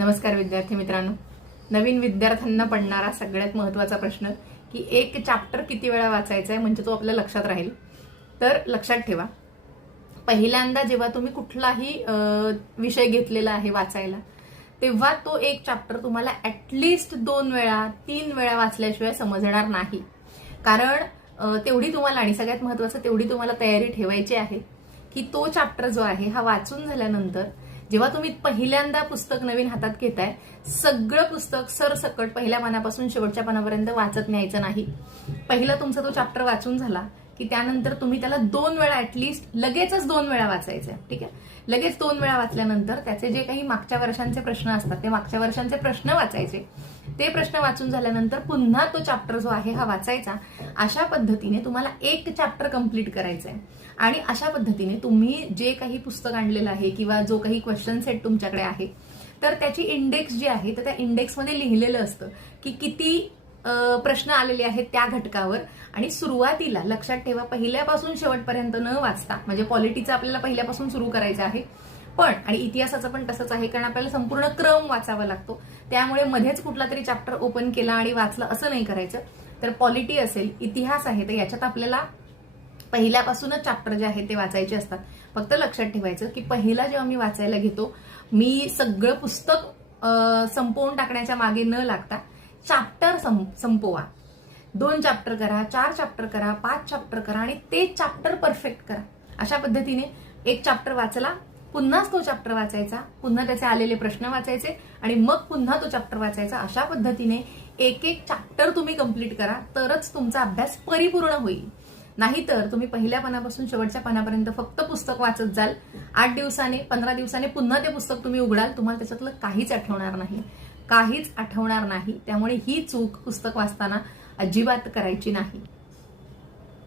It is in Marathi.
नमस्कार विद्यार्थी मित्रांनो. नवीन विद्यार्थ्यांना पडणारा सगळ्यात महत्त्वाचा प्रश्न की एक चॅप्टर किती वेळा वाचायचा आहे म्हणजे तो आपल्या लक्षात राहील. तर लक्षात ठेवा, पहिल्यांदा जेव्हा तुम्ही कुठलाही विषय घेतलेला आहे वाचायला, तेव्हा तो एक चॅप्टर तुम्हाला ॲटलिस्ट 2 वेळा 3 वेळा वाचल्याशिवाय समजणार नाही. कारण तेवढी तुम्हाला, आणि सगळ्यात महत्त्वाचं तेवढी तुम्हाला तयारी ठेवायची आहे की तो चॅप्टर जो आहे हा वाचून झाल्यानंतर जेव्हा तुम्ही पहिल्यांदा पुस्तक नवीन हातात घेताय, सगळं पुस्तक सरसकट पहिल्या पानापासून शेवटच्या पानापर्यंत वाचत न्यायचं नाही. पहिला तुमचा तो चॅप्टर वाचून झाला की त्यानंतर तुम्ही त्याला 2 वेळा ॲटलिस्ट लगेचच 2 वेळा वाचायचं. ठीक आहे, लगेच 2 वेळा वाचल्यानंतर त्याचे जे काही मागच्या वर्षांचे प्रश्न असतात ते मागच्या वर्षांचे प्रश्न वाचायचे. ते प्रश्न वाचून झाल्यानंतर पुन्हा तो चॅप्टर जो आहे हा वाचायचा. अशा पद्धतीने तुम्हाला एक चॅप्टर कंप्लीट करायचं आहे. आणि अशा पद्धतीने तुम्ही जे काही पुस्तक आणलेलं आहे किंवा जो काही क्वेश्चन सेट तुमच्याकडे आहे, तर त्याची इंडेक्स जी आहे तर त्या इंडेक्समध्ये लिहिलेलं असतं की किती प्रश्न आलेले आहेत त्या घटकावर. आणि सुरुवातीला लक्षात ठेवा, पहिल्यापासून शेवटपर्यंत न वाचता, म्हणजे पॉलिटीचं आपल्याला पहिल्यापासून सुरू करायचं आहे, पण आणि इतिहासाचं पण तसंच आहे, कारण आपल्याला संपूर्ण क्रम वाचावा लागतो. त्यामुळे मध्येच कुठला तरी चॅप्टर ओपन केला आणि वाचलं असं नाही करायचं. तर पॉलिटी असेल, इतिहास आहे, तर याच्यात आपल्याला पहिल्यापासूनच चॅप्टर जे आहे ते वाचायचे असतात. फक्त लक्षात ठेवायचं की पहिला जेव्हा मी वाचायला घेतो, मी सगळं पुस्तक संपवून टाकण्याच्या मागे न लागता चॅप्टर संपवा. 2 चॅप्टर करा, 4 चॅप्टर करा, 5 चॅप्टर करा आणि ते चॅप्टर परफेक्ट करा. अशा पद्धतीने एक चॅप्टर वाचला, पुन्हाच तो चॅप्टर वाचायचा, पुन्हा त्याचे आलेले प्रश्न वाचायचे आणि मग पुन्हा तो चॅप्टर वाचायचा. अशा पद्धतीने एक चॅप्टर तुम्ही कंप्लीट करा, तरच तुमचा अभ्यास परिपूर्ण होईल. नाहीतर तुम्ही पहिल्या पानापासून शेवटच्या पानापर्यंत फक्त पुस्तक वाचत जाल, 8 दिवसाने 15 दिवसाने पुन्हा ते पुस्तक तुम्ही उघडाल, तुम्हाला त्याच्यातलं काहीच आठवणार नाही. त्यामुळे ही चूक पुस्तक वाचताना अजिबात करायची नाही.